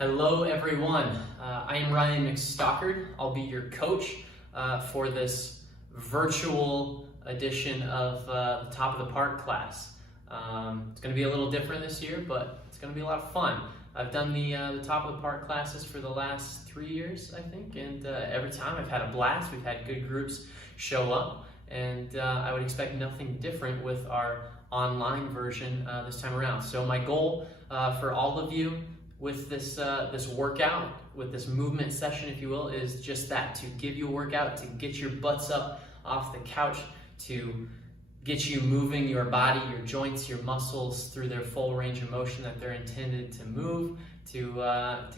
Hello everyone, I am Ryan McStockard. I'll be your coach for this virtual edition of the Top of the Park class. It's going to be a little different this year, but it's going to be a lot of fun. I've done the Top of the Park classes for the last 3 years, I think, and every time I've had a blast. We've had good groups show up, and I would expect nothing different with our online version this time around. So my goal for all of you with this workout, with this movement session, if you will, is just that, to give you a workout, to get your butts up off the couch, to get you moving your body, your joints, your muscles through their full range of motion that they're intended to move, to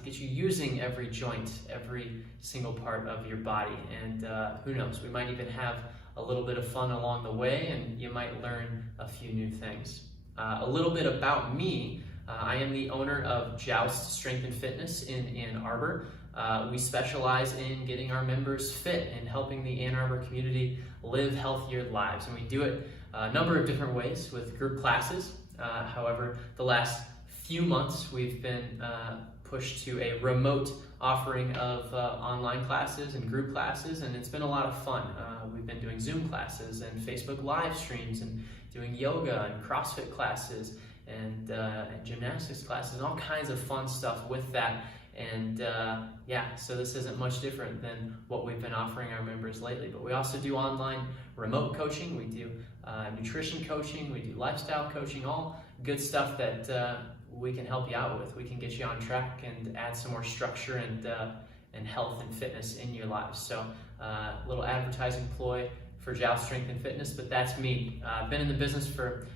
get you using every joint, every single part of your body. And who knows, we might even have a little bit of fun along the way, and you might learn a few new things. A little bit about me. I am the owner of Joust Strength and Fitness in Ann Arbor. We specialize in getting our members fit and helping the Ann Arbor community live healthier lives. And we do it a number of different ways with group classes. However, the last few months we've been pushed to a remote offering of online classes and group classes, and it's been a lot of fun. We've been doing Zoom classes and Facebook live streams and doing yoga and CrossFit classes and gymnastics classes and all kinds of fun stuff with that. And yeah, so this isn't much different than what we've been offering our members lately. But we also do online remote coaching, we do nutrition coaching, we do lifestyle coaching, all good stuff that we can help you out with. We can get you on track and add some more structure and health and fitness in your lives. So a little advertising ploy for Joust Strength and Fitness, but that's me. I've been in the business for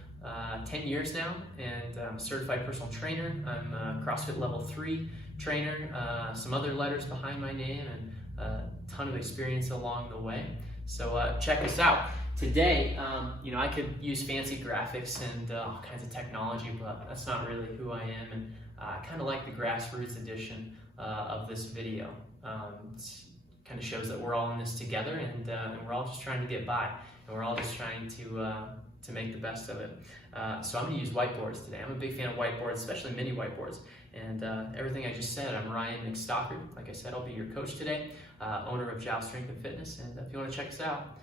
10 years now, and I'm a certified personal trainer. I'm a CrossFit level 3 trainer, some other letters behind my name, and a ton of experience along the way. So check us out. Today, I could use fancy graphics and all kinds of technology, but that's not really who I am, and I kind of like the grassroots edition of this video. It kind of shows that we're all in this together, and we're all just trying to get by, and we're all just trying to make the best of it. So I'm going to use whiteboards today. I'm a big fan of whiteboards, especially mini whiteboards. And everything I just said, I'm Ryan McStockard. Like I said, I'll be your coach today, owner of Joust Strength and Fitness. And if you want to check us out,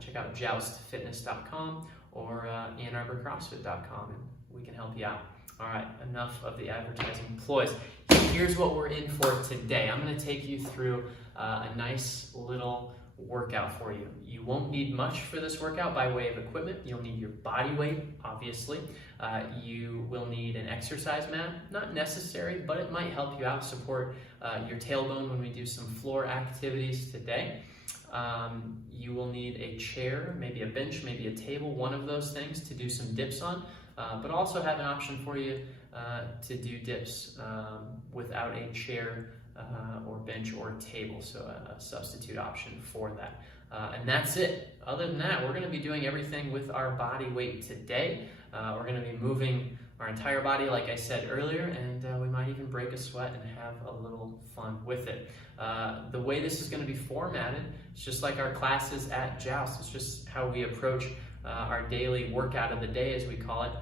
check out joustfitness.com or AnnArborCrossFit.com, and we can help you out. All right, enough of the advertising ploys. Here's what we're in for today. I'm going to take you through a nice little workout for you. You won't need much for this workout by way of equipment. You'll need your body weight, obviously. You will need an exercise mat. Not necessary, but it might help you out, support your tailbone when we do some floor activities today. You will need a chair, maybe a bench, maybe a table, one of those things to do some dips on, but also have an option for you to do dips without a chair or bench or table, so a substitute option for that. And that's it. Other than that, we're going to be doing everything with our body weight today. We're going to be moving our entire body, like I said earlier, and we might even break a sweat and have a little fun with it. The way this is going to be formatted, it's just like our classes at Joust. It's just how we approach our daily workout of the day, as we call it,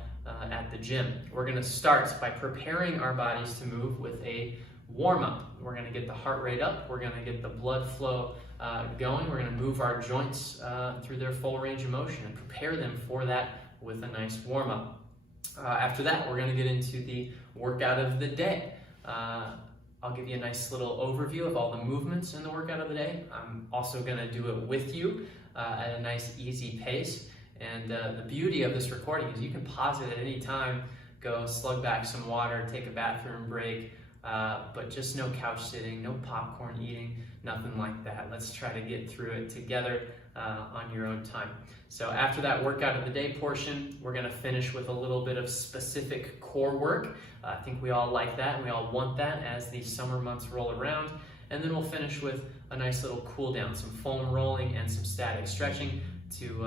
at the gym. We're going to start by preparing our bodies to move with a warm-up. We're going to get the heart rate up. We're going to get the blood flow going. We're going to move our joints through their full range of motion and prepare them for that with a nice warm-up. After that, we're going to get into the workout of the day. I'll give you a nice little overview of all the movements in the workout of the day. I'm also going to do it with you at a nice, easy pace. And the beauty of this recording is you can pause it at any time, go slug back some water, take a bathroom break, but just no couch sitting, no popcorn eating, nothing like that. Let's try to get through it together on your own time. So after that workout of the day portion, we're going to finish with a little bit of specific core work. I think we all like that, and we all want that as the summer months roll around. And then we'll finish with a nice little cool down, some foam rolling and some static stretching to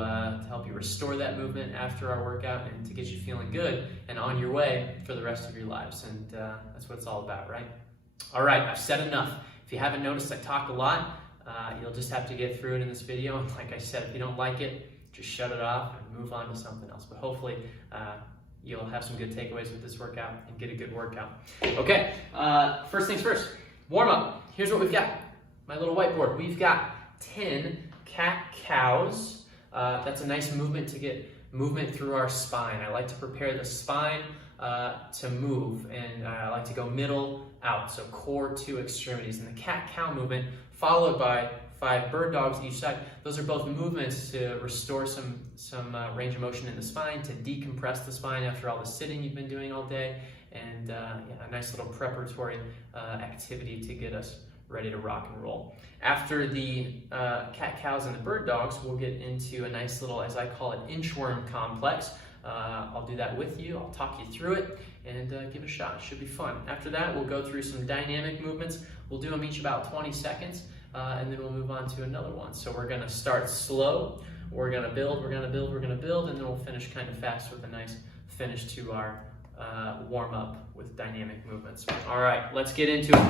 help you restore that movement after our workout and to get you feeling good and on your way for the rest of your lives. And that's what it's all about, right? All right, I've said enough. If you haven't noticed, I talk a lot. You'll just have to get through it in this video. And like I said, if you don't like it, just shut it off and move on to something else. But hopefully you'll have some good takeaways with this workout and get a good workout. Okay, first things first, warm up. Here's what we've got. My little whiteboard. We've got 10 cat-cows. That's a nice movement to get movement through our spine. I like to prepare the spine to move, and I like to go middle out, so core to extremities. And the cat-cow movement followed by 5 bird dogs each side. Those are both movements to restore some range of motion in the spine, to decompress the spine after all the sitting you've been doing all day, and yeah, a nice little preparatory activity to get us ready to rock and roll. After the cat-cows and the bird dogs, we'll get into a nice little, as I call it, inchworm complex. I'll do that with you. I'll talk you through it and give it a shot. It should be fun. After that, we'll go through some dynamic movements. We'll do them each about 20 seconds, and then we'll move on to another one. So we're going to start slow. We're going to build, we're going to build, we're going to build, and then we'll finish kind of fast with a nice finish to our warm-up with dynamic movements. All right, let's get into it.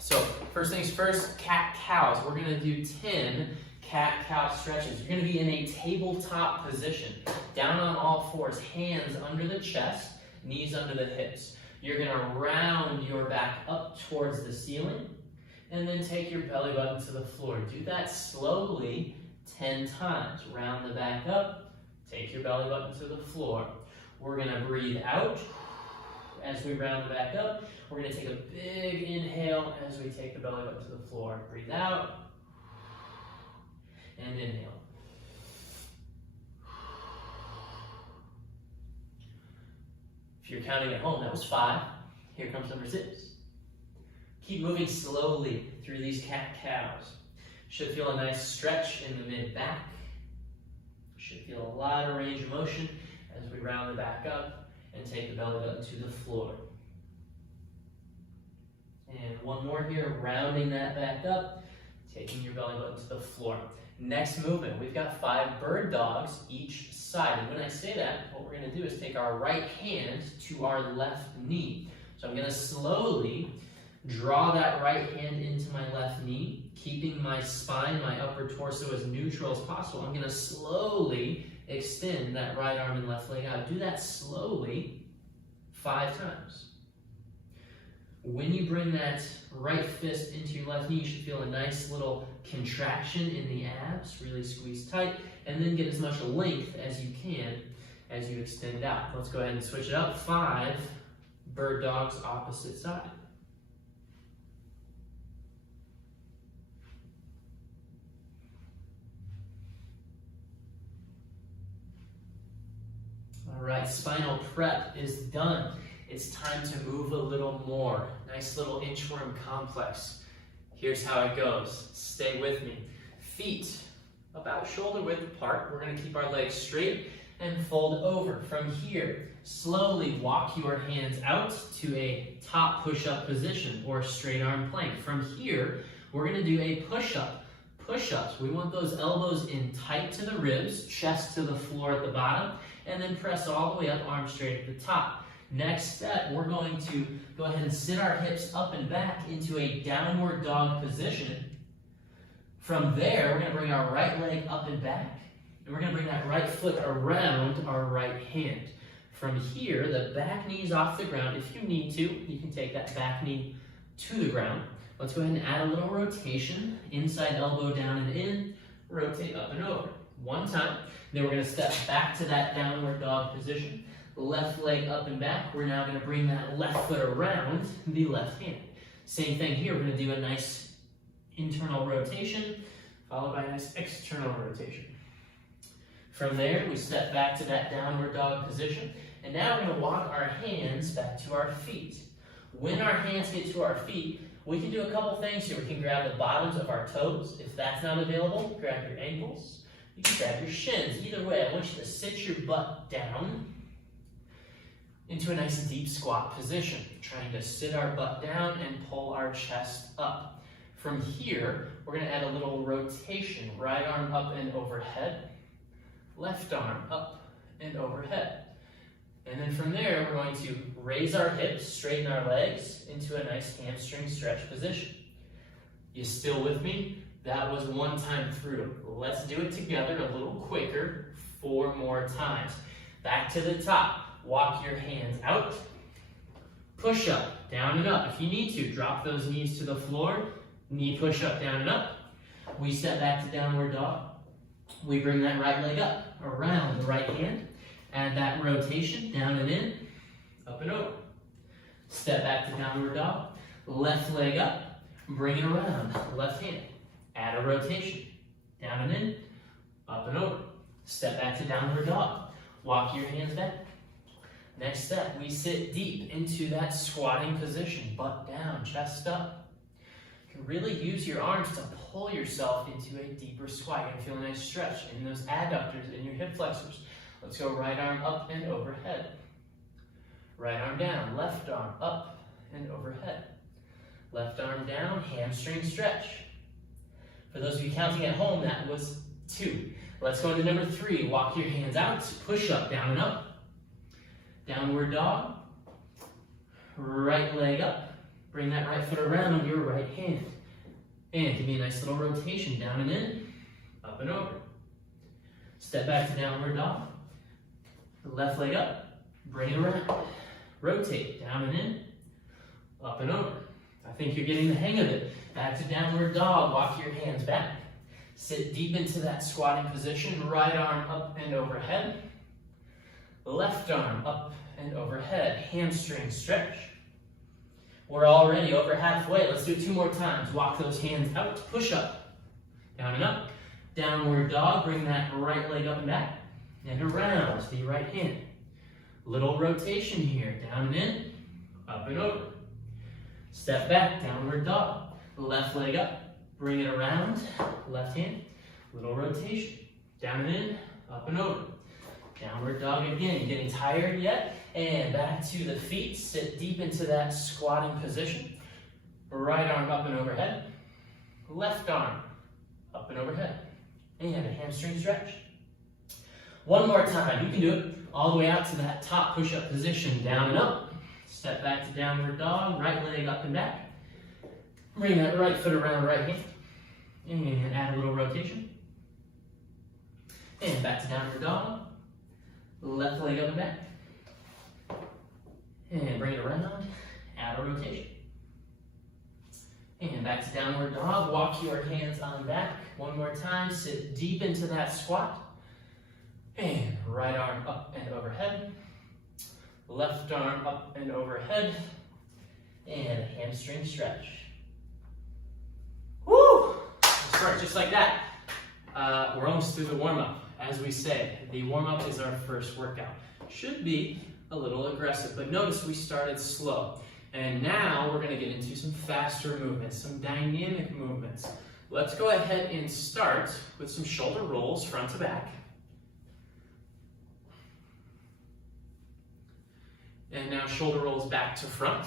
So first things first, cat-cows. We're going to do 10 cat-cow stretches. You're going to be in a tabletop position, down on all fours, hands under the chest, knees under the hips. You're going to round your back up towards the ceiling, and then take your belly button to the floor. Do that slowly 10 times. Round the back up, take your belly button to the floor. We're going to breathe out as we round the back up. We're going to take a big inhale as we take the belly button to the floor. Breathe out and inhale. If you're counting at home, that was 5. Here comes number 6. Keep moving slowly through these cat-cows. Should feel a nice stretch in the mid-back. Should feel a lot of range of motion as we round the back up and take the belly button to the floor. And one more here, rounding that back up, taking your belly button to the floor. Next movement, we've got 5 bird dogs each side. And when I say that, what we're going to do is take our right hand to our left knee. So I'm going to slowly draw that right hand into my left knee, keeping my spine, my upper torso as neutral as possible. I'm going to slowly extend that right arm and left leg out. Do that slowly 5 times. When you bring that right fist into your left knee, you should feel a nice little contraction in the abs, really squeeze tight, and then get as much length as you can as you extend out. Let's go ahead and switch it up. 5 bird dogs opposite side. All right, spinal prep is done. It's time to move a little more. Nice little inchworm complex. Here's how it goes. Stay with me. Feet about shoulder width apart. We're going to keep our legs straight and fold over. From here, slowly walk your hands out to a top push-up position or straight arm plank. From here, we're going to do a push-up. Push-ups. We want those elbows in tight to the ribs, chest to the floor at the bottom, and then press all the way up, arms straight at the top. Next step, we're going to go ahead and sit our hips up and back into a downward dog position. From there, we're going to bring our right leg up and back, and we're going to bring that right foot around our right hand. From here, the back knee is off the ground. If you need to, you can take that back knee to the ground. Let's go ahead and add a little rotation. Inside elbow down and in, rotate up and over. One time. Then we're going to step back to that downward dog position. Left leg up and back. We're now going to bring that left foot around the left hand. Same thing here. We're going to do a nice internal rotation, followed by a nice external rotation. From there, we step back to that downward dog position. And now we're going to walk our hands back to our feet. When our hands get to our feet, we can do a couple things here. We can grab the bottoms of our toes. If that's not available, grab your ankles. You can grab your shins. Either way, I want you to sit your butt down into a nice deep squat position, trying to sit our butt down and pull our chest up. From here, we're going to add a little rotation. Right arm up and overhead, left arm up and overhead. And then from there, we're going to raise our hips, straighten our legs into a nice hamstring stretch position. You still with me? That was one time through. Let's do it together a little quicker, 4 more times. Back to the top. walk your hands out, push up, down and up. If you need to, drop those knees to the floor, knee push up, down and up. We step back to downward dog. We bring that right leg up, around the right hand. Add that rotation, down and in, up and over. Step back to downward dog. Left leg up, bring it around, left hand. Add a rotation, down and in, up and over. Step back to downward dog. Walk your hands back. Next step, we sit deep into that squatting position, butt down, chest up. You can really use your arms to pull yourself into a deeper squat. You're gonna feel a nice stretch in those adductors, in your hip flexors. Let's go right arm up and overhead. Right arm down, left arm up and overhead. Left arm down, hamstring stretch. For those of you counting at home, that was 2. Let's go into number 3. Walk your hands out, push up, down and up. Downward dog. Right leg up. Bring that right foot around on your right hand. And give me a nice little rotation, down and in, up and over. Step back to downward dog. Left leg up, bring it around. Rotate, down and in, up and over. I think you're getting the hang of it. Back to downward dog, walk your hands back. Sit deep into that squatting position, right arm up and overhead. Left arm up and overhead, hamstring stretch. We're already over halfway. Let's do it 2 more times. Walk those hands out, push up, down and up. Downward dog, bring that right leg up and back. And around the right hand. Little rotation here, down and in, up and over. Step back, downward dog. Left leg up, bring it around, left hand. Little rotation, down and in, up and over. Downward dog again. Getting tired yet? And back to the feet. Sit deep into that squatting position. Right arm up and overhead. Left arm up and overhead. And a hamstring stretch. 1 more time. You can do it all the way out to that top push-up position. Down and up. Step back to downward dog. Right leg up and back. Bring that right foot around right hand. And add a little rotation. And back to downward dog. Left leg up and back. And bring it around. Add a rotation. And back to downward dog. Walk your hands on back. 1 more time. Sit deep into that squat. And right arm up and overhead. Left arm up and overhead. And a hamstring stretch. Woo! Start just like that. We're almost through the warm-up. As we say, the warm-up is our first workout. Should be a little aggressive, but notice we started slow. And now we're gonna get into some faster movements, some dynamic movements. Let's go ahead and start with some shoulder rolls, front to back. And now shoulder rolls back to front.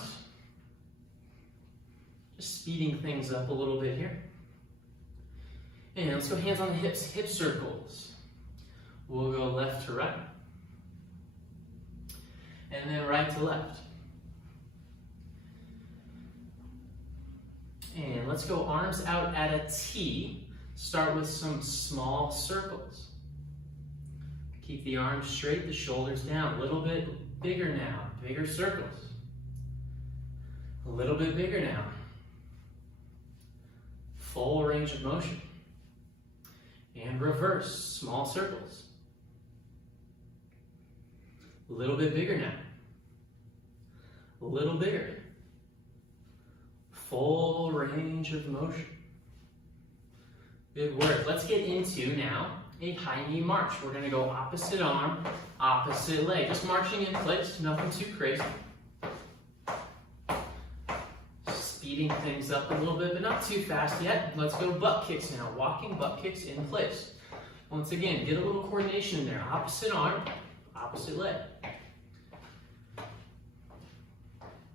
Just speeding things up a little bit here. And let's go hands on the hips, hip circles. We'll go left to right. And then right to left. And let's go arms out at a T. Start with some small circles. Keep the arms straight, the shoulders down. A little bit bigger now, bigger circles. A little bit bigger now. Full range of motion. And reverse, small circles. A little bit bigger now. A little bigger. Full range of motion. Good work. Let's get into now a high knee march. We're going to go opposite arm, opposite leg. Just marching in place, nothing too crazy. Speeding things up a little bit, but not too fast yet. Let's go butt kicks now. Walking butt kicks in place. Once again, get a little coordination in there. Opposite arm, opposite leg.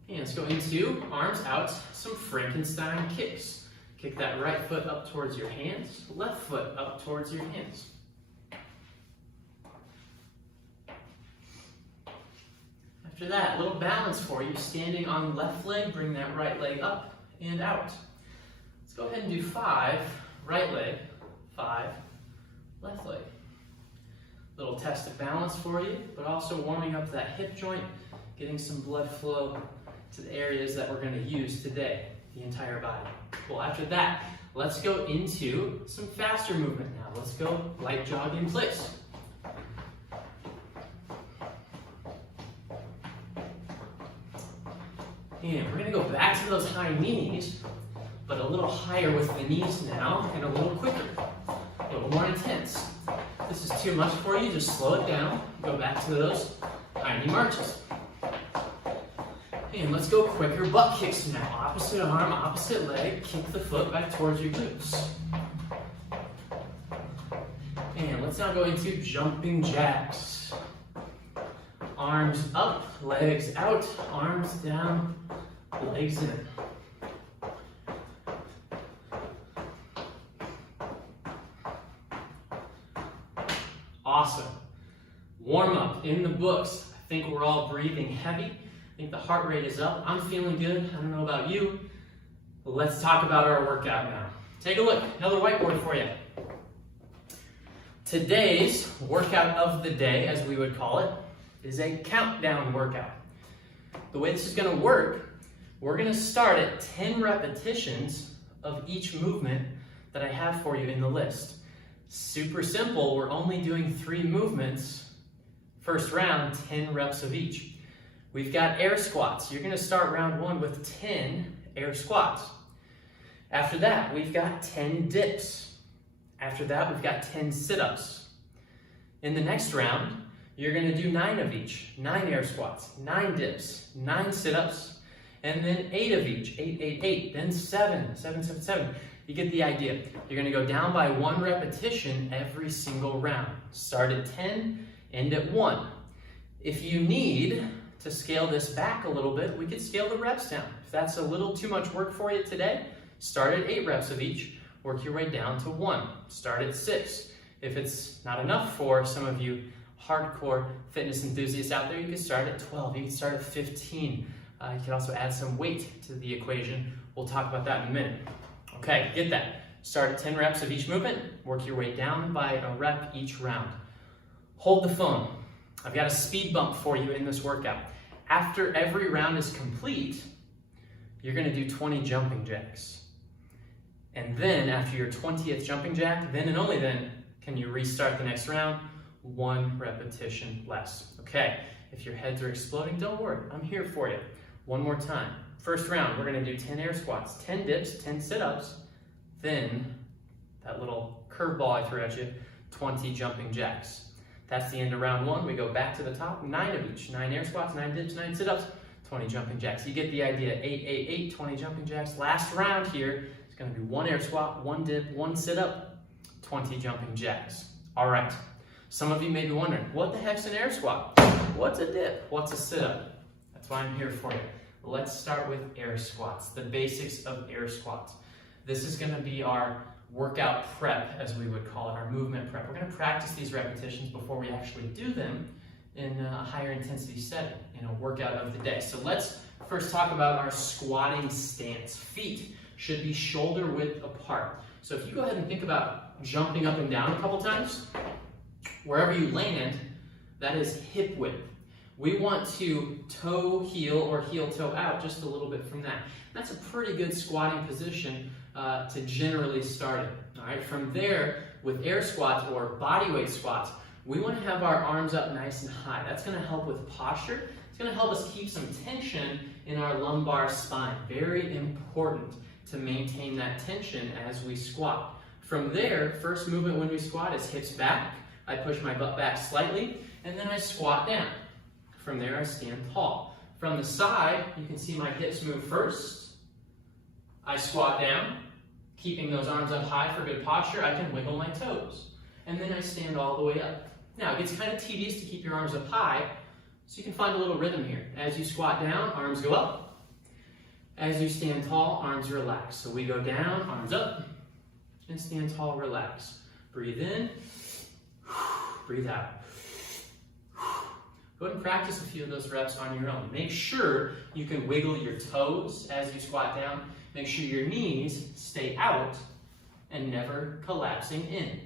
And let's go into arms out, some Frankenstein kicks. Kick that right foot up towards your hands, left foot up towards your hands. After that, a little balance for you. Standing on left leg, bring that right leg up and out. Let's go ahead and do 5, right leg, 5, left leg. Little test of balance for you, but also warming up that hip joint, getting some blood flow to the areas that we're going to use today, the entire body. Well, after that, let's go into some faster movement now. Let's go light jog in place. And we're going to go back to those high knees, but a little higher with the knees now and a little quicker, a little more intense. If this is too much for you, just slow it down. Go back to those high knee marches. And let's go quicker butt kicks now. Opposite arm, opposite leg, kick the foot back towards your glutes. And let's now go into jumping jacks. Arms up, legs out, arms down, legs in. Awesome. Warm up in the books. I think we're all breathing heavy. I think the heart rate is up. I'm feeling good. I don't know about you. Let's talk about our workout now. Take a look. Another whiteboard for you. Today's workout of the day, as we would call it, is a countdown workout. The way this is going to work, we're going to start at 10 repetitions of each movement that I have for you in the list. Super simple. We're only doing 3 movements. First round, 10 reps of each. We've got air squats. You're going to start round 1 with 10 air squats. After that, we've got 10 dips. After that, we've got 10 sit-ups. In the next round, you're going to do 9 of each. 9 air squats, 9 dips, 9 sit-ups, and then 8 of each. 8, 8, 8, then 7, 7, 7, 7. You get the idea. You're going to go down by 1 repetition every single round. Start at 10, end at 1. If you need to scale this back a little bit, we could scale the reps down. If that's a little too much work for you today, start at 8 reps of each. Work your way down to 1. Start at 6. If it's not enough for some of you hardcore fitness enthusiasts out there, you can start at 12. You can start at 15. You can also add some weight to the equation. We'll talk about that in a minute. Okay, get that. Start at 10 reps of each movement. Work your way down by a rep each round. Hold the phone. I've got a speed bump for you in this workout. After every round is complete, you're going to do 20 jumping jacks. And then after your 20th jumping jack, then and only then can you restart the next round. 1 repetition less. Okay, if your heads are exploding, don't worry. I'm here for you. One more time. First round, we're going to do 10 air squats, 10 dips, 10 sit-ups, then that little curveball I threw at you, 20 jumping jacks. That's the end of round 1. We go back to the top, 9 of each. 9 air squats, 9 dips, 9 sit-ups, 20 jumping jacks. You get the idea. 8, 8, 8, 20 jumping jacks. Last round here, it's going to be 1 air squat, 1 dip, 1 sit-up, 20 jumping jacks. All right. Some of you may be wondering, what the heck's an air squat? What's a dip? What's a sit-up? That's why I'm here for you. Let's start with air squats, the basics of air squats. This is going to be our workout prep, as we would call it, our movement prep. We're going to practice these repetitions before we actually do them in a higher intensity setting, in a workout of the day. So let's first talk about our squatting stance. Feet should be shoulder width apart. So if you go ahead and think about jumping up and down a couple times, wherever you land, that is hip width. We want to toe heel or heel toe out just a little bit from that. That's a pretty good squatting position to generally start it. All right, from there, with air squats or bodyweight squats, we want to have our arms up nice and high. That's going to help with posture. It's going to help us keep some tension in our lumbar spine. Very important to maintain that tension as we squat. From there, first movement when we squat is hips back. I push my butt back slightly, and then I squat down. From there, I stand tall. From the side, you can see my hips move first. I squat down, keeping those arms up high for good posture. I can wiggle my toes. And then I stand all the way up. Now, it gets kind of tedious to keep your arms up high, so you can find a little rhythm here. As you squat down, arms go up. As you stand tall, arms relax. So we go down, arms up, and stand tall, relax. Breathe in, breathe out. Go ahead and practice a few of those reps on your own. Make sure you can wiggle your toes as you squat down. Make sure your knees stay out and never collapsing in.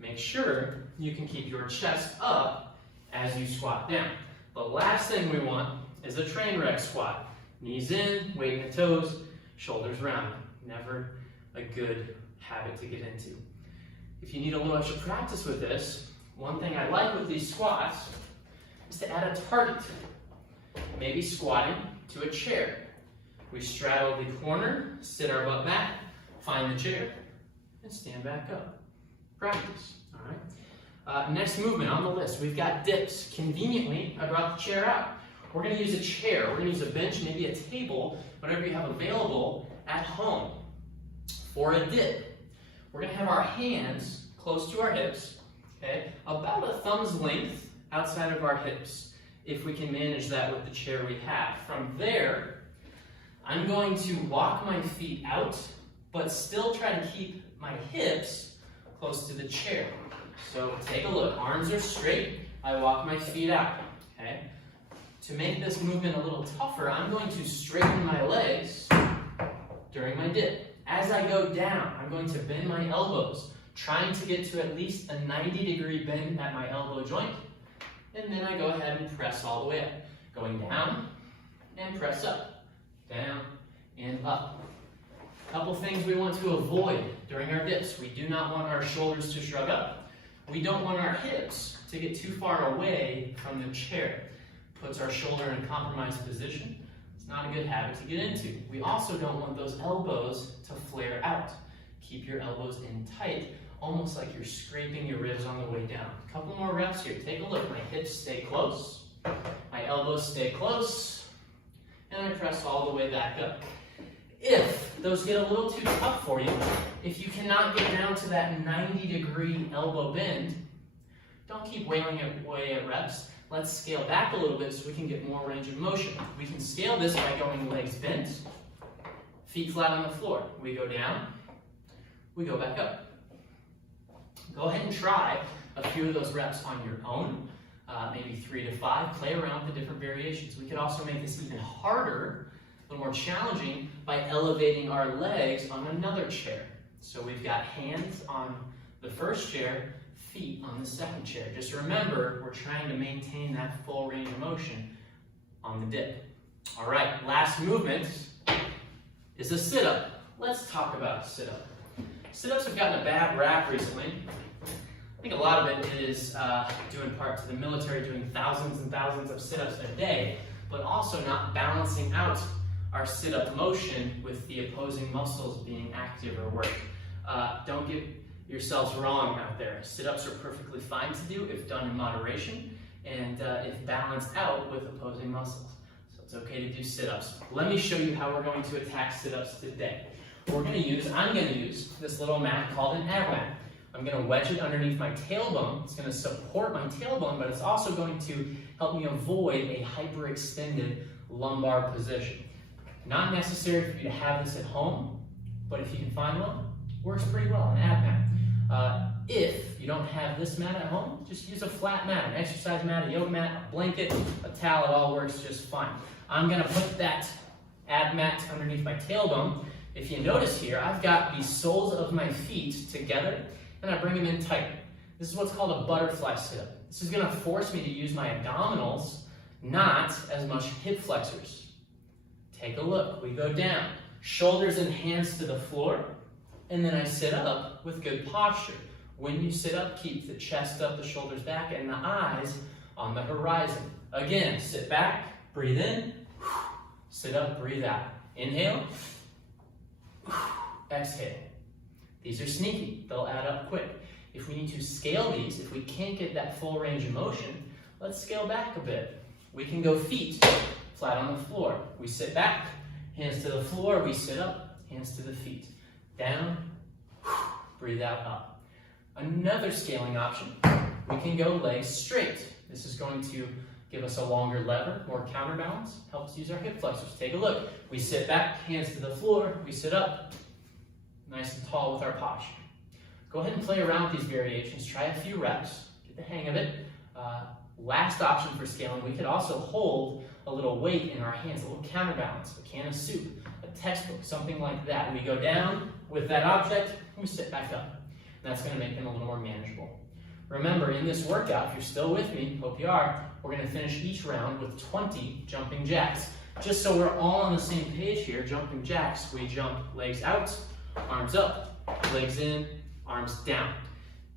Make sure you can keep your chest up as you squat down. The last thing we want is a train wreck squat. Knees in, weight in the toes, shoulders round. Never a good habit to get into. If you need a little extra practice with this, one thing I like with these squats is to add a target. Maybe squatting to a chair. We straddle the corner, sit our butt back, find the chair, and stand back up. Practice, all right? Next movement on the list, we've got dips. Conveniently, I brought the chair out. We're gonna use a chair, we're gonna use a bench, maybe a table, whatever you have available at home. For a dip, we're gonna have our hands close to our hips, okay? About a thumb's length outside of our hips, if we can manage that with the chair we have. From there, I'm going to walk my feet out, but still try to keep my hips close to the chair. So take a look, arms are straight, I walk my feet out, okay? To make this movement a little tougher, I'm going to straighten my legs during my dip. As I go down, I'm going to bend my elbows, trying to get to at least a 90-degree bend at my elbow joint, and then I go ahead and press all the way up. Going down and press up, down and up. A couple things we want to avoid during our dips. We do not want our shoulders to shrug up. We don't want our hips to get too far away from the chair. Puts our shoulder in a compromised position. It's not a good habit to get into. We also don't want those elbows to flare out. Keep your elbows in tight, almost like you're scraping your ribs on the way down. A couple more reps here. Take a look. My hips stay close. My elbows stay close. And I press all the way back up. If those get a little too tough for you, if you cannot get down to that 90-degree elbow bend, don't keep wailing away at reps. Let's scale back a little bit so we can get more range of motion. We can scale this by going legs bent, feet flat on the floor. We go down, we go back up. Go ahead and try a few of those reps on your own, maybe 3 to 5. Play around with the different variations. We could also make this even harder, a little more challenging, by elevating our legs on another chair. So we've got hands on the first chair, feet on the second chair. Just remember, we're trying to maintain that full range of motion on the dip. All right, last movement is a sit-up. Let's talk about a sit-up. Sit-ups have gotten a bad rap recently. I think a lot of it is due in part to the military doing thousands and thousands of sit-ups a day, but also not balancing out our sit-up motion with the opposing muscles being active or work. Don't get yourselves wrong out there. Sit-ups are perfectly fine to do if done in moderation and if balanced out with opposing muscles. So it's okay to do sit-ups. Let me show you how we're going to attack sit-ups today. I'm going to use this little mat called an ab mat. I'm going to wedge it underneath my tailbone. It's going to support my tailbone, but it's also going to help me avoid a hyperextended lumbar position. Not necessary for you to have this at home, but if you can find one, works pretty well, an ab mat. If you don't have this mat at home, just use a flat mat, an exercise mat, a yoga mat, a blanket, a towel, it all works just fine. I'm gonna put that ab mat underneath my tailbone. If you notice here, I've got the soles of my feet together and I bring them in tight. This is what's called a butterfly sit-up. This is gonna force me to use my abdominals, not as much hip flexors. Take a look, we go down, shoulders and hands to the floor, and then I sit up with good posture. When you sit up, keep the chest up, the shoulders back, and the eyes on the horizon. Again, sit back, breathe in, sit up, breathe out. Inhale, exhale. These are sneaky, they'll add up quick. If we need to scale these, if we can't get that full range of motion, let's scale back a bit. We can go feet flat on the floor. We sit back, hands to the floor, we sit up, hands to the feet. Down, breathe out, up. Another scaling option, we can go legs straight. This is going to give us a longer lever, more counterbalance, helps use our hip flexors. Take a look. We sit back, hands to the floor, we sit up, nice and tall with our posture. Go ahead and play around with these variations. Try a few reps, get the hang of it. Last option for scaling, we could also hold a little weight in our hands, a little counterbalance, a can of soup, a textbook, something like that. We go down with that object, and we sit back up. That's going to make them a little more manageable. Remember, in this workout, if you're still with me, hope you are, we're going to finish each round with 20 jumping jacks. Just so we're all on the same page here, jumping jacks, we jump legs out, arms up, legs in, arms down.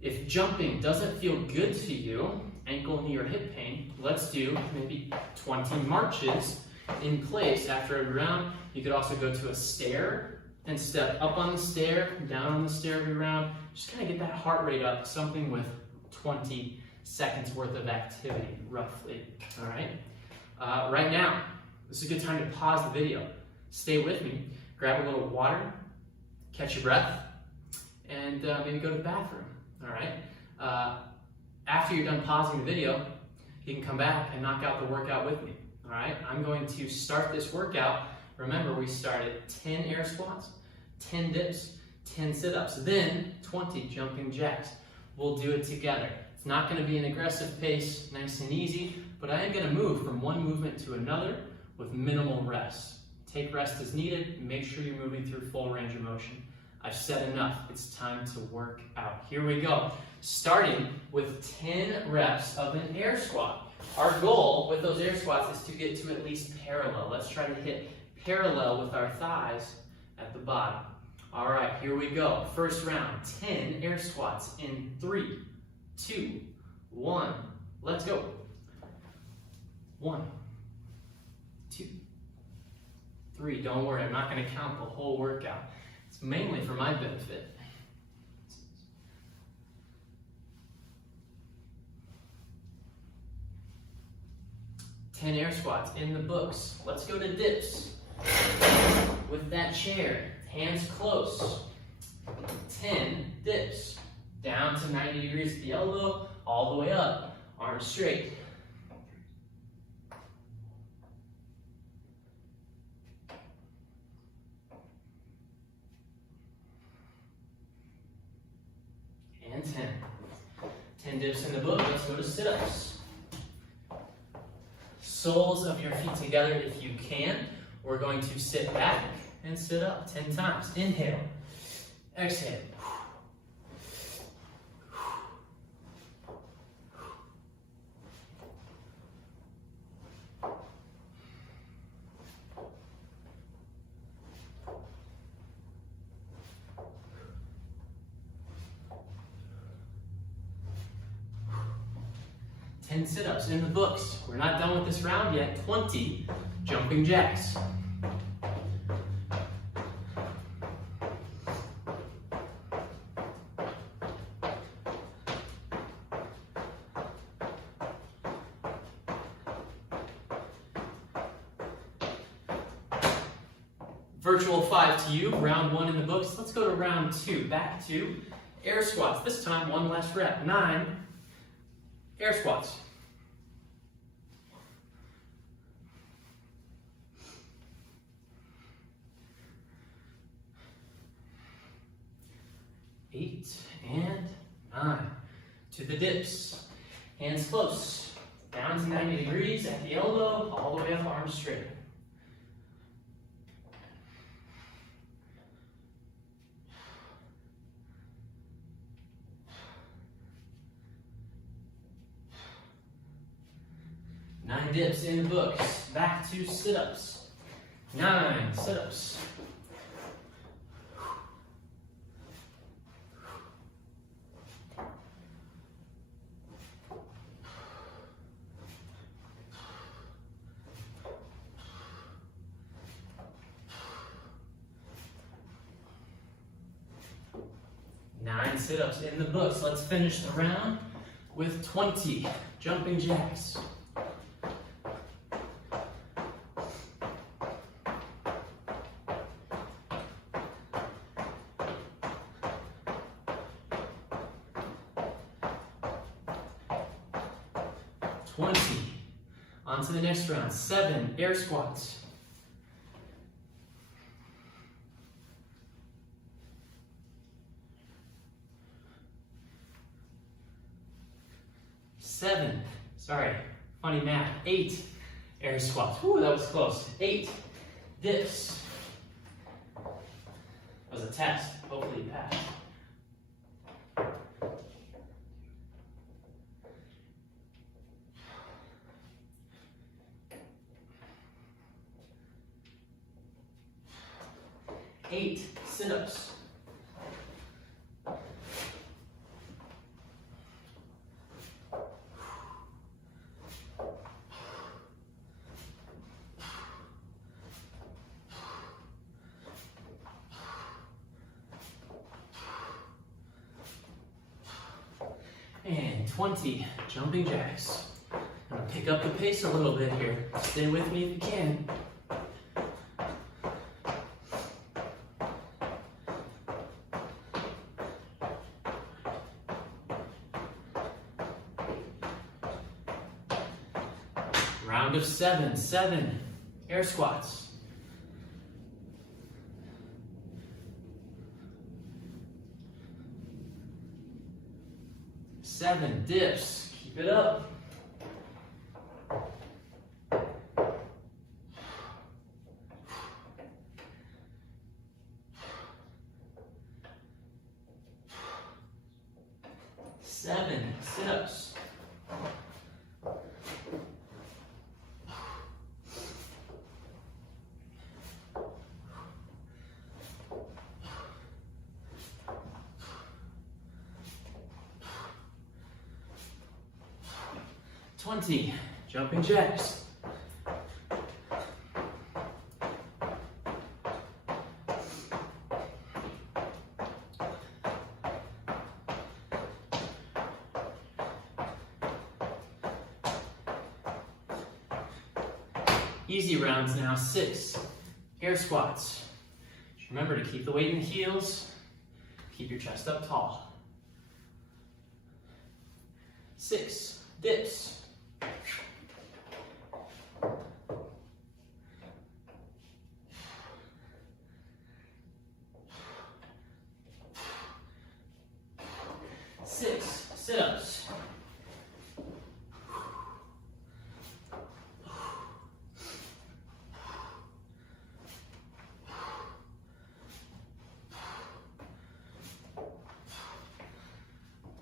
If jumping doesn't feel good to you, ankle, knee, or hip pain, let's do maybe 20 marches in place after every round. You could also go to a stair and step up on the stair, down on the stair every round. Just kind of get that heart rate up, something with 20 seconds worth of activity, roughly, all right? Right now, this is a good time to pause the video. Stay with me, grab a little water, catch your breath, and maybe go to the bathroom, all right? After you're done pausing the video, you can come back and knock out the workout with me, all right? I'm going to start this workout. Remember, we started 10 air squats, 10 dips, 10 sit-ups, then 20 jumping jacks. We'll do it together. It's not going to be an aggressive pace, nice and easy, but I am going to move from one movement to another with minimal rest. Take rest as needed. Make sure you're moving through full range of motion. I've said enough. It's time to work out. Here we go. Starting with 10 reps of an air squat. Our goal with those air squats is to get to at least parallel. Let's try to hit parallel with our thighs at the bottom. All right, here we go. First round, 10 air squats in 3, 2, 1. Let's go. 1, 2, 3. Don't worry, I'm not going to count the whole workout. It's mainly for my benefit. 10 air squats in the books. Let's go to dips. With that chair, hands close. 10 dips. Down to 90 degrees at the elbow, all the way up, arms straight. And 10. 10 dips in the book. Let's go to sit-ups. Soles of your feet together if you can. We're going to sit back and sit up 10 times. Inhale. Exhale. 10 sit-ups in the books. We're not done with this round yet. 20 jumping jacks. Virtual 5 to you, round 1 in the books. Let's go to round 2. Back to air squats. This time, one last rep. 9 air squats. Eight and 9. To the dips. Hands close. Down to 90 degrees at the elbow, all the way up, arms straight. Nine dips in the books. Back to sit-ups. 9 sit-ups. Nine sit-ups in the books. Let's finish the round with 20 jumping jacks. On to the next round. 7 air squats. Funny math. 8 air squats. Whew, that was close. 8 dips. That was a test. Hopefully you passed. 8 sit-ups. And 20 jumping jacks. I'm gonna pick up the pace a little bit here. Stay with me if you can. Round of 7, 7 air squats. 7 dips, keep it up. 7 sit-ups. 20 jumping jacks. 'Easy rounds now, 6 air squats. Just remember to keep the weight in the heels, keep your chest up tall. 6 dips. 6 sit-ups.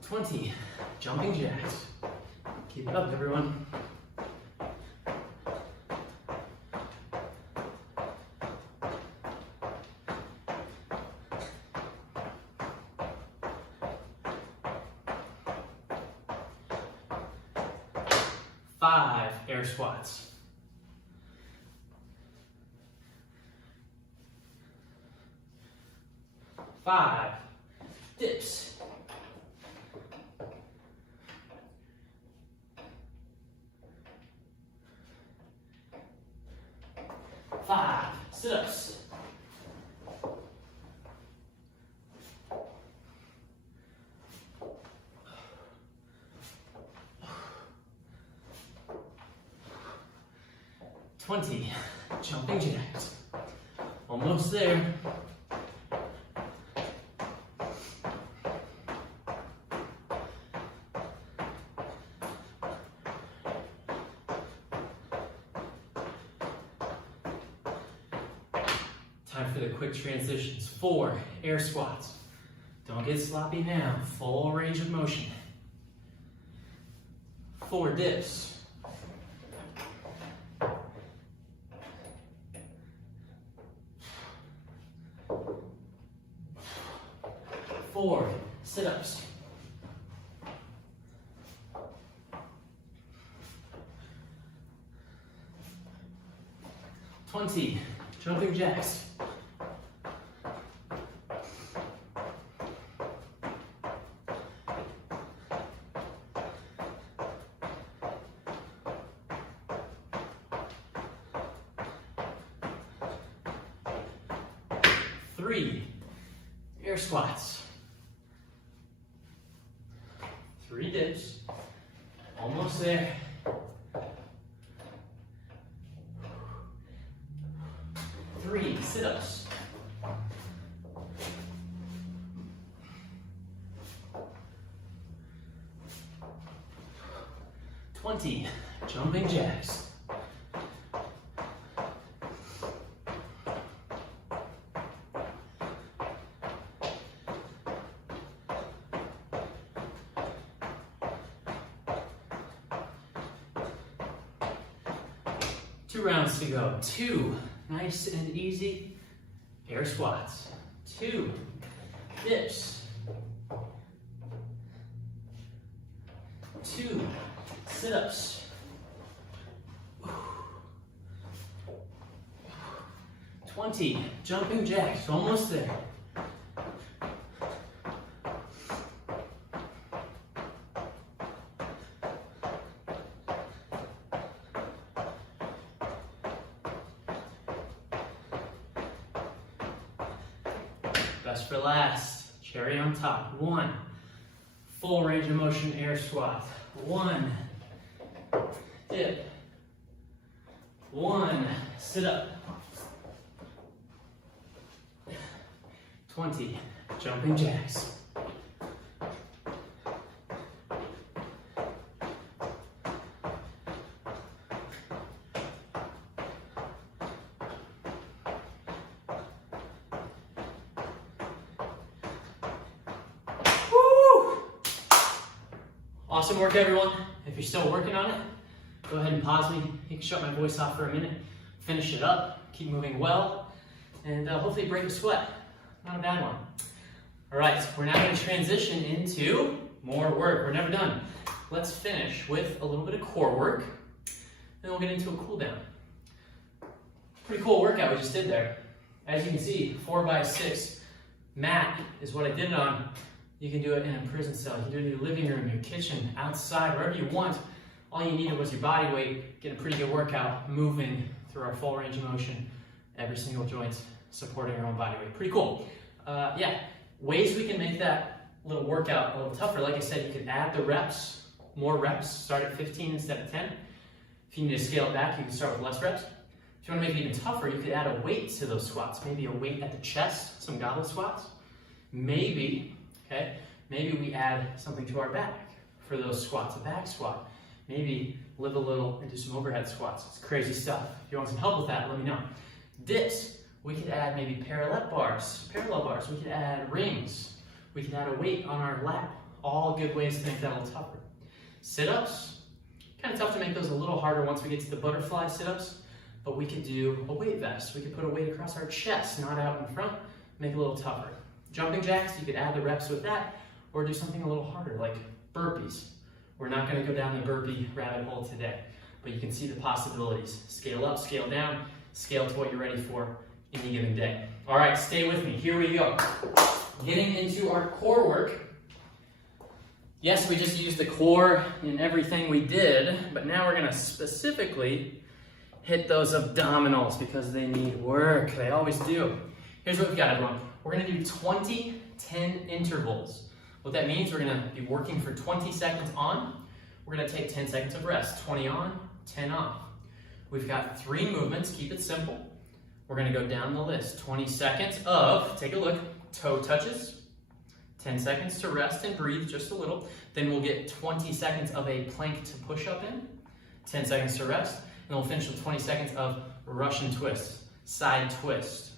20 jumping jacks. Keep it up, everyone. Five air squats. 5 dips. 5 sit-ups. 20 jumping jacks. Almost there. Time for the quick transitions. 4 air squats. Don't get sloppy now. Full range of motion. 4 dips. 4 sit-ups. 20 jumping jacks. 3 air squats. 3 dips. Almost there. 3 sit-ups. 20 jumping jacks. 2 rounds to go. 2 nice and easy air squats. 2 dips. 2 sit-ups. 20 jumping jacks. Almost there. Best for last, cherry on top. 1 full range of motion air squat. 1 dip. 1 sit up. 20 jumping jacks. Awesome work, everyone. If you're still working on it, go ahead and pause me. You can shut my voice off for a minute, finish it up, keep moving well, and hopefully break a sweat. Not a bad one. All right, we're now going to transition into more work. We're never done. Let's finish with a little bit of core work, then we'll get into a cool down. Pretty cool workout we just did there. As you can see, 4x6 mat is what I did it on. You can do it in a prison cell, you can do it in your living room, your kitchen, outside, wherever you want. All you needed was your body weight, get a pretty good workout, moving through our full range of motion, every single joint, supporting your own body weight. Pretty cool. Yeah, ways we can make that little workout a little tougher. Like I said, you can add the reps, more reps, start at 15 instead of 10. If you need to scale it back, you can start with less reps. If you want to make it even tougher, you could add a weight to those squats. Maybe a weight at the chest, some goblet squats. Maybe we add something to our back for those squats, a back squat. Maybe live a little and do some overhead squats. It's crazy stuff. If you want some help with that, let me know. Dips, we could add maybe parallel bars. We could add rings. We could add a weight on our lap. All good ways to make that a little tougher. Sit-ups, kind of tough to make those a little harder once we get to the butterfly sit-ups, but we could do a weight vest. We could put a weight across our chest, not out in front, make it a little tougher. Jumping jacks, you could add the reps with that, or do something a little harder, like burpees. We're not going to go down the burpee rabbit hole today, but you can see the possibilities. Scale up, scale down, scale to what you're ready for any given day. All right, stay with me. Here we go. Getting into our core work. Yes, we just used the core in everything we did, but now we're going to specifically hit those abdominals because they need work. They always do. Here's what we've got, everyone. We're going to do 20 10 intervals. What that means, we're going to be working for 20 seconds on. We're going to take 10 seconds of rest. 20 on, 10 off. We've got 3 movements. Keep it simple. We're going to go down the list. 20 seconds of, take a look, toe touches. 10 seconds to rest and breathe just a little. Then we'll get 20 seconds of a plank to push up in. 10 seconds to rest. And we'll finish with 20 seconds of Russian twist, side twist.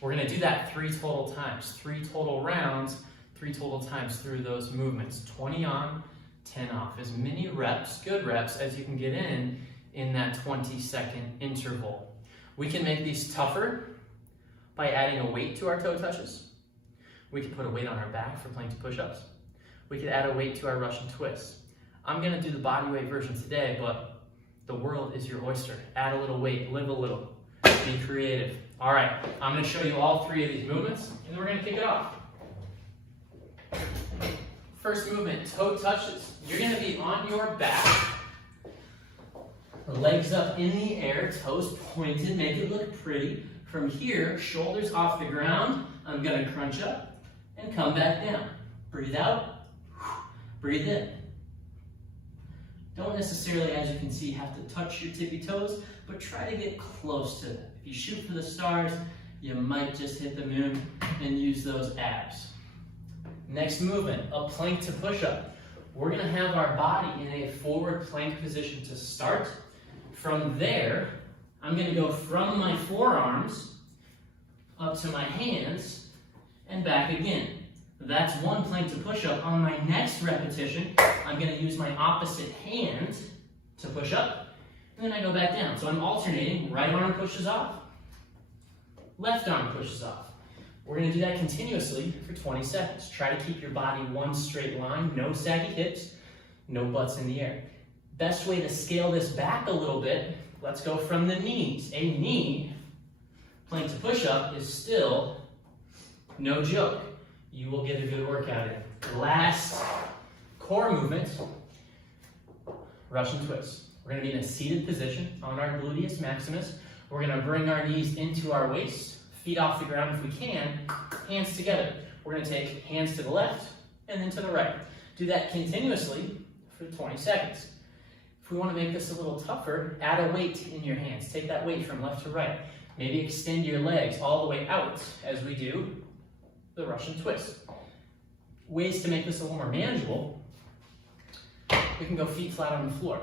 We're going to do that 3 total times, 3 total rounds, 3 total times through those movements. 20 on, 10 off. As many reps, good reps, as you can get in that 20-second interval. We can make these tougher by adding a weight to our toe touches. We could put a weight on our back for plank to push-ups. We could add a weight to our Russian twist. I'm going to do the body weight version today, but the world is your oyster. Add a little weight, live a little, be creative. All right, I'm going to show you all 3 of these movements, and then we're going to kick it off. First movement, toe touches. You're going to be on your back, legs up in the air, toes pointed, make it look pretty. From here, shoulders off the ground, I'm going to crunch up and come back down. Breathe out, breathe in. Don't necessarily, as you can see, have to touch your tippy toes, but try to get close to them. If you shoot for the stars, you might just hit the moon and use those abs. Next movement, a plank to push up. We're going to have our body in a forward plank position to start. From there, I'm going to go from my forearms up to my hands and back again. That's one plank to push up. On my next repetition, I'm going to use my opposite hand to push up, and then I go back down. So I'm alternating. Right arm pushes off, left arm pushes off. We're going to do that continuously for 20 seconds. Try to keep your body one straight line, no saggy hips, no butts in the air. Best way to scale this back a little bit, let's go from the knees. A knee plank to push-up is still no joke. You will get a good workout in. Last core movement, Russian twist. We're going to be in a seated position on our gluteus maximus. We're going to bring our knees into our waist, feet off the ground if we can, hands together. We're going to take hands to the left and then to the right. Do that continuously for 20 seconds. If we want to make this a little tougher, add a weight in your hands. Take that weight from left to right. Maybe extend your legs all the way out as we do the Russian twist. Ways to make this a little more manageable, we can go feet flat on the floor.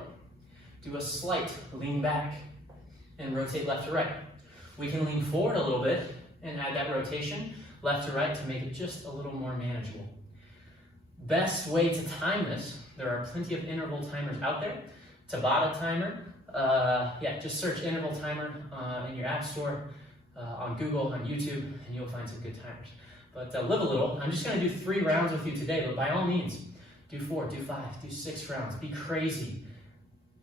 Do a slight lean back and rotate left to right. We can lean forward a little bit and add that rotation left to right to make it just a little more manageable. Best way to time this, there are plenty of interval timers out there. Tabata timer, just search interval timer in your app store, on Google, on YouTube, and you'll find some good timers. But live a little. I'm just going to do 3 rounds with you today, but by all means, do 4, do 5, do 6 rounds. Be crazy.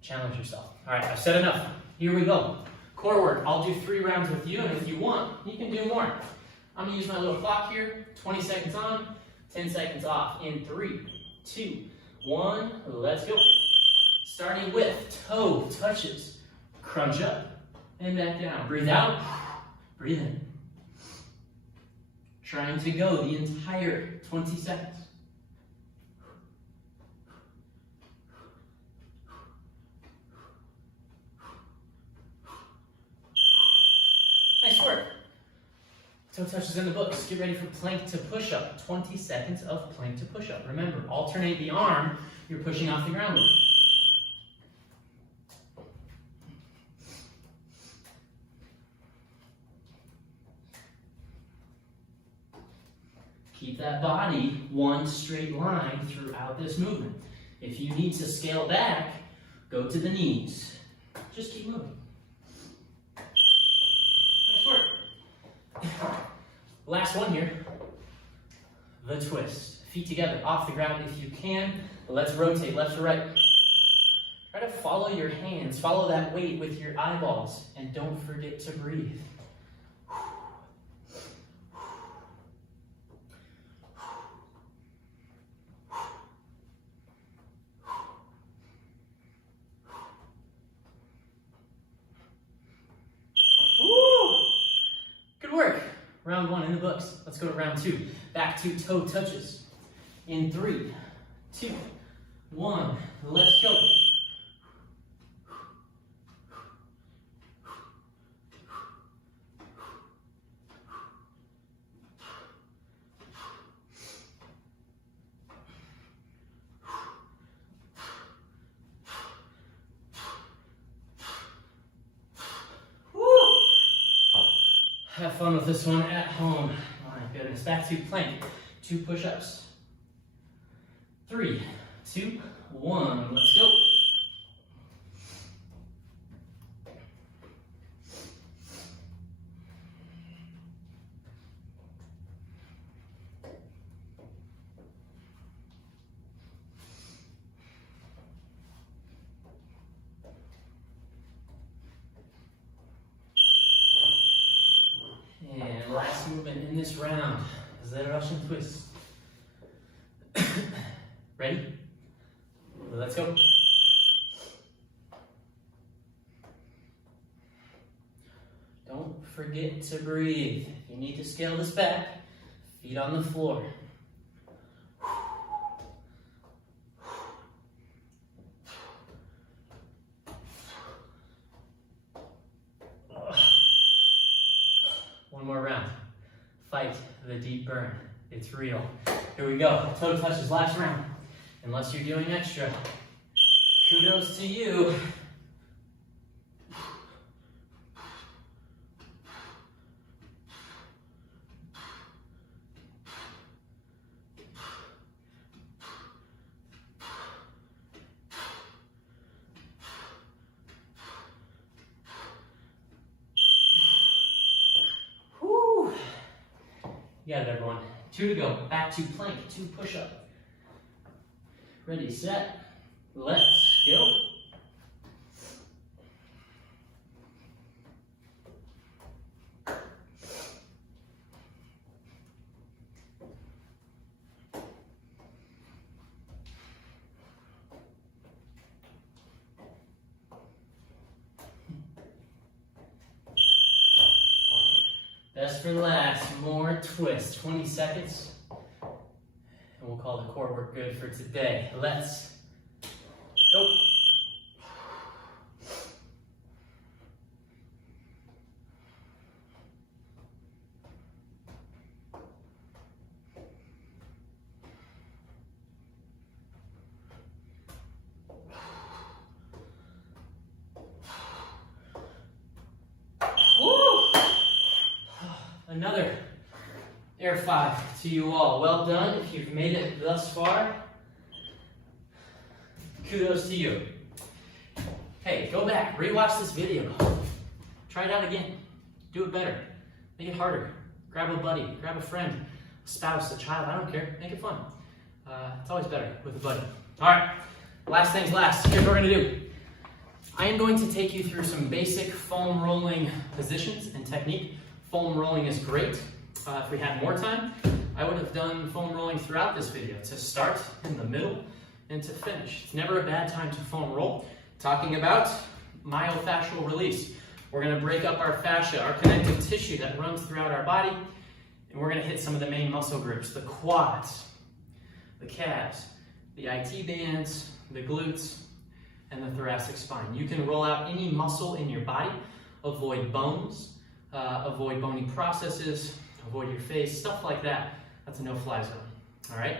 Challenge yourself. All right, I've said enough. Here we go. Core work. I'll do 3 rounds with you, and if you want, you can do more. I'm going to use my little clock here. 20 seconds on, 10 seconds off. In 3, 2, 1, let's go. Starting with toe touches. Crunch up and back down. Breathe out, breathe in. Trying to go the entire 20 seconds. Nice work. Toe touches in the books. Get ready for plank to push-up. 20 seconds of plank to push-up. Remember, alternate the arm you're pushing off the ground with. Keep that body one straight line throughout this movement. If you need to scale back, go to the knees. Just keep moving. Nice work. Last one here. The twist. Feet together, off the ground if you can. Let's rotate left to right. Try to follow your hands. Follow that weight with your eyeballs. And don't forget to breathe. Round 1 in the books. Let's go to round 2. Back to toe touches. In 3, 2, 1. Let's go. Have fun with this one at home. My goodness. Back to plank. 2 push-ups. 3, 2, 1. Let's go. And last movement in this round is the Russian twist. Ready? Let's go. Don't forget to breathe. If you need to scale this back, feet on the floor. One more round. Fight the deep burn. It's real. Here we go. Toe touches, last round. Unless you're doing extra, kudos to you. Whew. You got it, everyone. 2 to go. Back to plank, 2 push-up. Ready, set, let's go. Best for last, more twist, 20 seconds. And we'll call the core work good for today. Let's go. Another air 5 to you all. Well done. If you've made it thus far, kudos to you. Hey, go back, rewatch this video. Try it out again. Do it better. Make it harder. Grab a buddy, grab a friend, a spouse, a child, I don't care. Make it fun. It's always better with a buddy. All right, last things last. Here's what we're gonna do. I am going to take you through some basic foam rolling positions and technique. Foam rolling is great. If we had more time, I would have done foam rolling throughout this video, to start, in the middle, and to finish. It's never a bad time to foam roll. Talking about myofascial release. We're gonna break up our fascia, our connective tissue that runs throughout our body, and we're gonna hit some of the main muscle groups, the quads, the calves, the IT bands, the glutes, and the thoracic spine. You can roll out any muscle in your body, avoid bones, avoid bony processes, avoid your face, stuff like that. That's a no-fly zone, all right?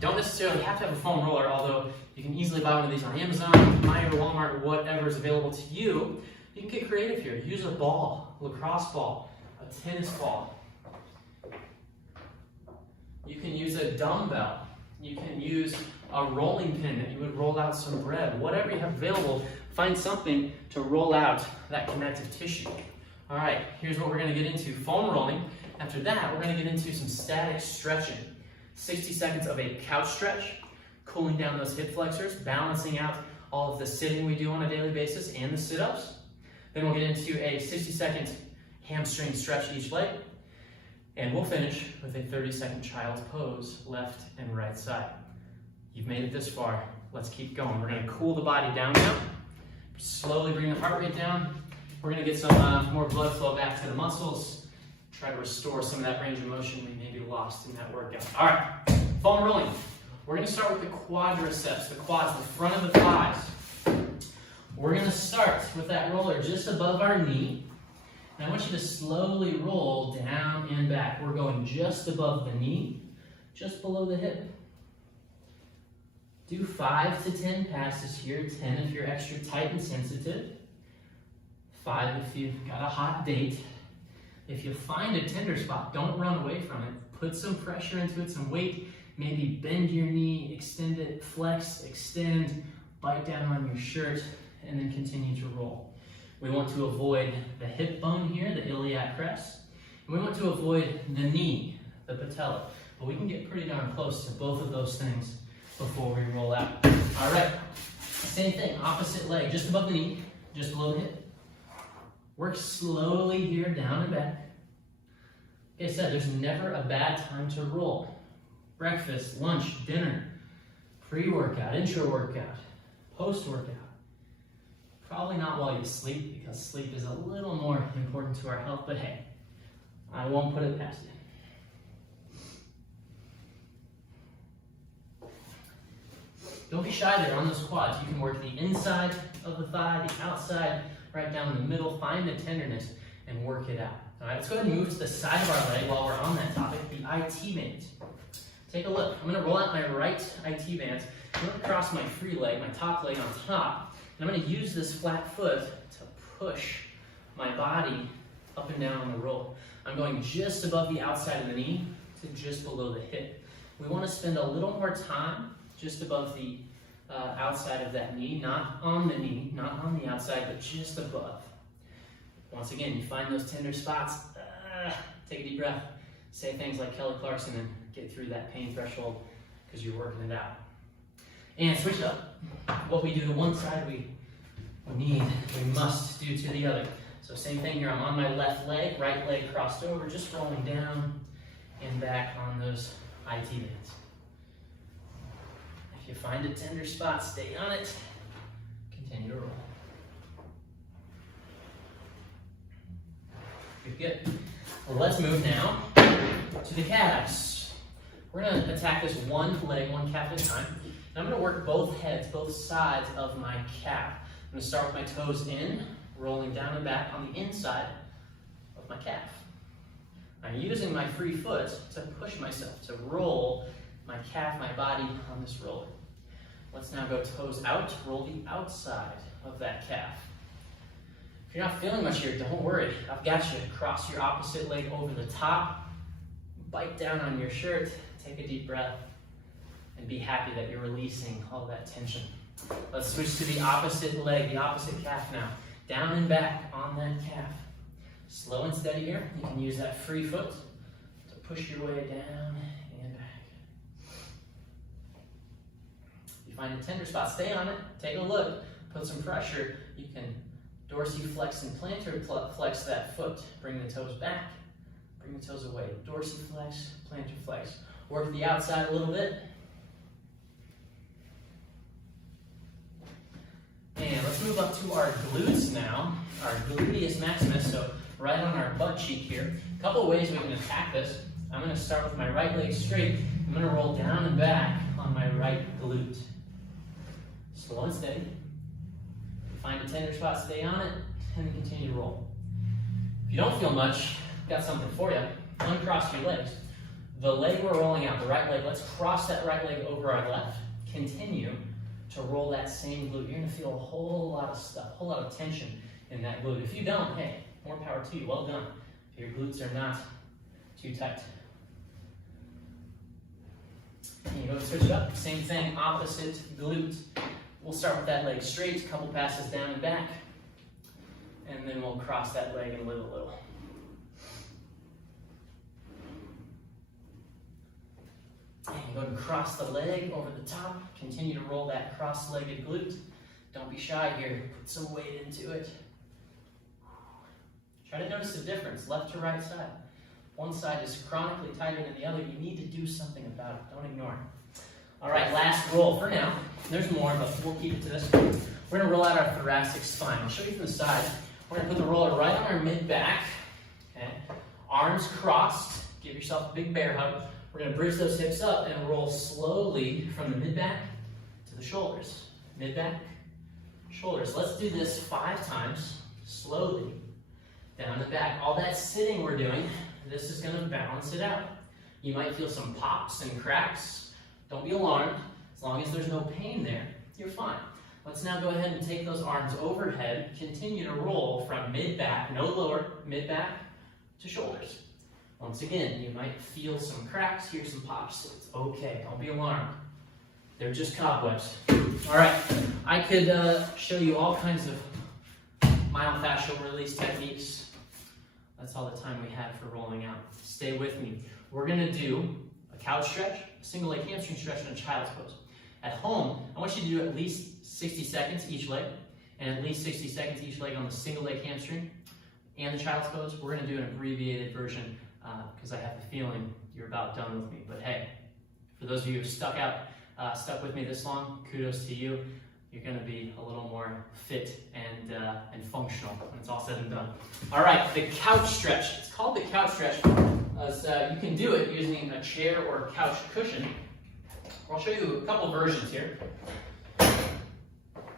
Don't necessarily have to have a foam roller, although you can easily buy one of these on Amazon, Meijer, Walmart, whatever is available to you. You can get creative here. Use a ball, a lacrosse ball, a tennis ball. You can use a dumbbell. You can use a rolling pin that you would roll out some bread. Whatever you have available, find something to roll out that connective tissue. All right, here's what we're gonna get into, foam rolling. After that, we're gonna get into some static stretching. 60 seconds of a couch stretch, cooling down those hip flexors, balancing out all of the sitting we do on a daily basis and the sit-ups. Then we'll get into a 60-second hamstring stretch each leg. And we'll finish with a 30-second child's pose, left and right side. You've made it this far, let's keep going. We're gonna cool the body down now. Slowly bring the heart rate down. We're gonna get some more blood flow back to the muscles. Try to restore some of that range of motion we maybe lost in that workout. All right, foam rolling. We're gonna start with the quadriceps, the quads, the front of the thighs. We're gonna start with that roller just above our knee. And I want you to slowly roll down and back. We're going just above the knee, just below the hip. Do 5 to 10 passes here, 10 if you're extra tight and sensitive. 5 if you've got a hot date. If you find a tender spot, don't run away from it. Put some pressure into it, some weight. Maybe bend your knee, extend it, flex, extend, bite down on your shirt, and then continue to roll. We want to avoid the hip bone here, the iliac crest. And we want to avoid the knee, the patella. But we can get pretty darn close to both of those things before we roll out. All right, same thing, opposite leg, just above the knee, just below the hip. Work slowly here, down and back. Like I said, there's never a bad time to roll. Breakfast, lunch, dinner, pre-workout, intra-workout, post-workout. Probably not while you sleep, because sleep is a little more important to our health, but hey, I won't put it past you. Don't be shy there on those quads. You can work the inside of the thigh, the outside, right down the middle. Find the tenderness and work it out. All right, let's go ahead and move to the side of our leg while we're on that topic, the IT bands. Take a look. I'm gonna roll out my right IT bands. I'm gonna cross my free leg, my top leg on top, and I'm gonna use this flat foot to push my body up and down on the roll. I'm going just above the outside of the knee to just below the hip. We wanna spend a little more time just above the outside of that knee, not on the knee, not on the outside, but just above. Once again, you find those tender spots, take a deep breath, say things like Kelly Clarkson and get through that pain threshold because you're working it out. And switch it up. What we do to one side, we must do to the other. So same thing here, I'm on my left leg, right leg crossed over, just rolling down and back on those IT bands. If you find a tender spot, stay on it, continue to roll. Good. Well, let's move now to the calves. We're going to attack this one leg, one calf at a time. And I'm going to work both heads, both sides of my calf. I'm going to start with my toes in, rolling down and back on the inside of my calf. I'm using my free foot to push myself, to roll my calf, my body on this roller. Let's now go toes out, roll the outside of that calf. If you're not feeling much here, don't worry. I've got you. Cross your opposite leg over the top, bite down on your shirt, take a deep breath, and be happy that you're releasing all that tension. Let's switch to the opposite leg, the opposite calf now. Down and back on that calf. Slow and steady here. You can use that free foot to push your way down and back. If you find a tender spot, stay on it, take a look, put some pressure. You can dorsiflex and plantar flex that foot. Bring the toes back, bring the toes away. Dorsiflex, plantar flex. Work the outside a little bit. And let's move up to our glutes now, our gluteus maximus, so right on our butt cheek here. A couple ways we can attack this. I'm going to start with my right leg straight. I'm going to roll down and back on my right glute. Slow and steady. Find a tender spot, stay on it, and continue to roll. If you don't feel much, I've got something for you. Uncross your legs. The leg we're rolling out, the right leg, let's cross that right leg over our left. Continue to roll that same glute. You're going to feel a whole lot of stuff, a whole lot of tension in that glute. If you don't, hey, more power to you. Well done. If your glutes are not too tight. And you go switch it up. Same thing, opposite glute. We'll start with that leg straight, a couple passes down and back, and then we'll cross that leg and live a little. And go ahead and cross the leg over the top. Continue to roll that cross-legged glute. Don't be shy here. Put some weight into it. Try to notice the difference, left to right side. One side is chronically tighter than the other. You need to do something about it. Don't ignore it. All right, last roll for now. There's more, but we'll keep it to this. We're going to roll out our thoracic spine. I'll show you from the side. We're going to put the roller right on our mid-back. Okay. Arms crossed. Give yourself a big bear hug. We're going to bridge those hips up and roll slowly from the mid-back to the shoulders. Mid-back, shoulders. Let's do this 5 times, slowly, down and back. All that sitting we're doing, this is going to balance it out. You might feel some pops and cracks. Don't be alarmed. As long as there's no pain there, you're fine. Let's now go ahead and take those arms overhead. Continue to roll from mid-back, no lower, mid-back to shoulders. Once again, you might feel some cracks, hear some pops. It's okay, don't be alarmed. They're just cobwebs. All right, I could show you all kinds of myofascial release techniques. That's all the time we have for rolling out. Stay with me. We're gonna do a couch stretch, a single leg hamstring stretch, and a child's pose. At home, I want you to do at least 60 seconds each leg, and at least 60 seconds each leg on the single leg hamstring and the child's pose. We're gonna do an abbreviated version because I have a feeling you're about done with me. But hey, for those of you who have stuck with me this long, kudos to you. You're going to be a little more fit and functional when it's all said and done. All right, the couch stretch. It's called the couch stretch as you can do it using a chair or a couch cushion. I'll show you a couple versions here.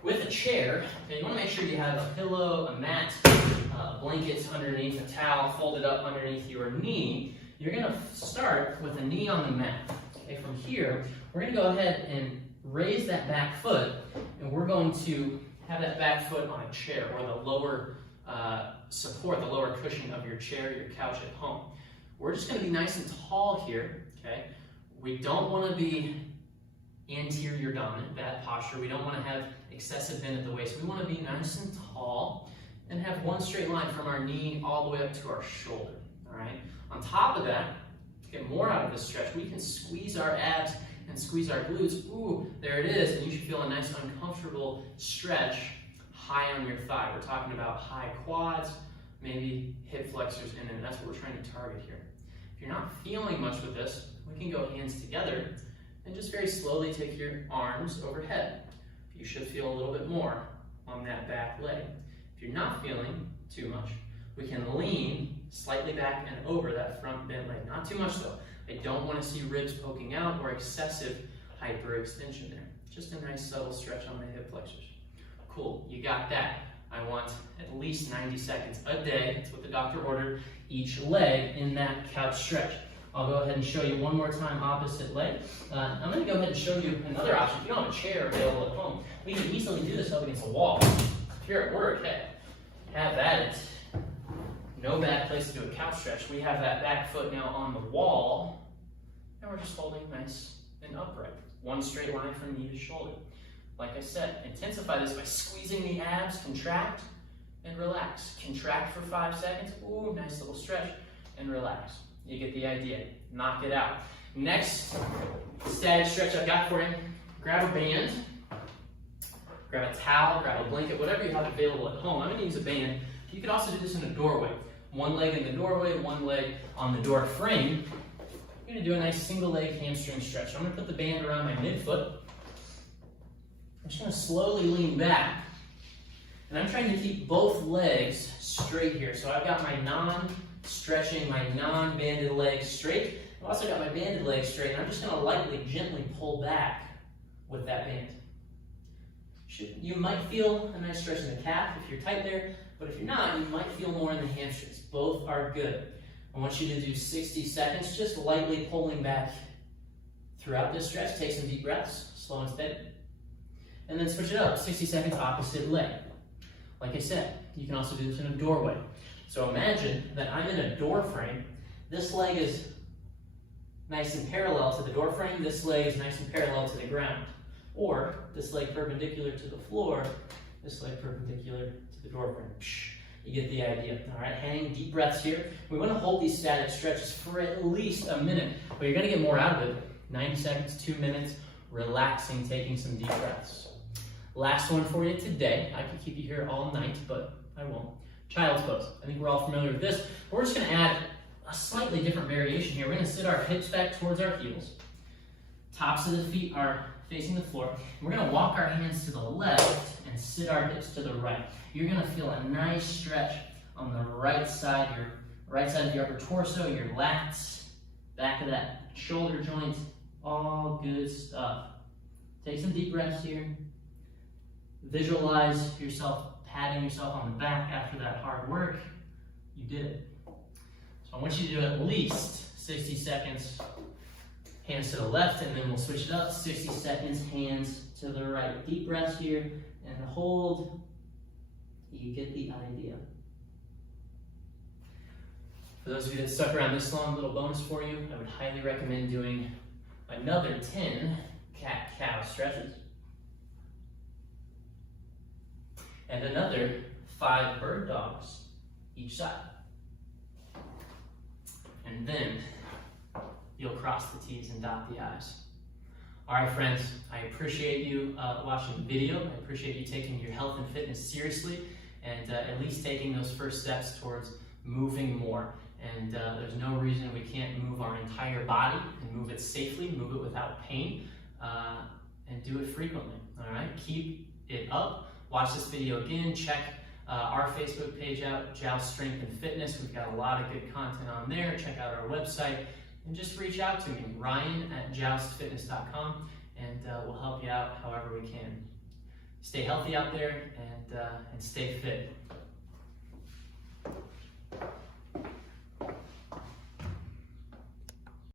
With a chair, okay, you want to make sure you have a pillow, a mat, a blanket underneath, a towel folded up underneath your knee. You're going to start with a knee on the mat. Okay, from here, we're going to go ahead and raise that back foot, and we're going to have that back foot on a chair or the lower support, the lower cushion of your chair, your couch at home. We're just going to be nice and tall here. Okay, we don't want to be anterior dominant, bad posture. We don't want to have excessive bend at the waist. We want to be nice and tall and have one straight line from our knee all the way up to our shoulder. All right. On top of that, get more out of this stretch, we can squeeze our abs and squeeze our glutes. Ooh, there it is. And you should feel a nice uncomfortable stretch high on your thigh. We're talking about high quads, maybe hip flexors, and then that's what we're trying to target here. If you're not feeling much with this, we can go hands together and just very slowly take your arms overhead. You should feel a little bit more on that back leg. If you're not feeling too much, we can lean slightly back and over that front bent leg. Not too much though. I don't want to see ribs poking out or excessive hyperextension there. Just a nice subtle stretch on the hip flexors. Cool, you got that. I want at least 90 seconds a day. That's what the doctor ordered. Each leg in that couch stretch. I'll go ahead and show you one more time opposite leg. I'm going to go ahead and show you another option. If you don't have a chair available at home, we can easily do this up against a wall. If you're at work, hey, have at it. No bad place to do a couch stretch. We have that back foot now on the wall, and we're just holding nice and upright. One straight line from knee to shoulder. Like I said, intensify this by squeezing the abs, contract and relax. Contract for 5 seconds. Ooh, nice little stretch, and relax. You get the idea. Knock it out. Next static stretch I've got for you. Grab a band, grab a towel, grab a blanket, whatever you have available at home. I'm going to use a band. You could also do this in a doorway. One leg in the doorway, one leg on the door frame. I'm going to do a nice single leg hamstring stretch. I'm going to put the band around my midfoot. I'm just going to slowly lean back. And I'm trying to keep both legs straight here. So I've got my non-stretching, my non-banded legs straight. I've also got my banded legs straight. And I'm just going to lightly, gently pull back with that band. You might feel a nice stretch in the calf if you're tight there, but if you're not, you might feel more in the hamstrings. Both are good. I want you to do 60 seconds, just lightly pulling back throughout this stretch. Take some deep breaths, slow and steady. And then switch it up, 60 seconds opposite leg. Like I said, you can also do this in a doorway. So imagine that I'm in a door frame. This leg is nice and parallel to the door frame. This leg is nice and parallel to the ground. Or this leg perpendicular to the floor, this leg perpendicular to the door frame. You get the idea. All right, hang deep breaths here. We want to hold these static stretches for at least a minute, but you're going to get more out of it. 90 seconds, 2 minutes, relaxing, taking some deep breaths. Last one for you today. I could keep you here all night, but I won't. Child's pose. I think we're all familiar with this. We're just going to add a slightly different variation here. We're going to sit our hips back towards our heels. Tops of the feet are facing the floor. We're going to walk our hands to the left and sit our hips to the right. You're going to feel a nice stretch on the right side of your upper torso, your lats, back of that shoulder joint, all good stuff. Take some deep breaths here. Visualize yourself patting yourself on the back after that hard work. You did it. So I want you to do at least 60 seconds, hands to the left, and then we'll switch it up. 60 seconds, hands to the right. Deep breaths here, and hold. You get the idea. For those of you that stuck around this long, little bonus for you, I would highly recommend doing another 10 cat-cow stretches. And another 5 bird dogs each side. And then you'll cross the T's and dot the I's. All right, friends, I appreciate you watching the video. I appreciate you taking your health and fitness seriously and at least taking those first steps towards moving more. And there's no reason we can't move our entire body and move it safely, move it without pain, and do it frequently, all right? Keep it up. Watch this video again. Check our Facebook page out, Joust Strength and Fitness. We've got a lot of good content on there. Check out our website. And just reach out to me, Ryan@joustfitness.com, and we'll help you out however we can. Stay healthy out there and stay fit.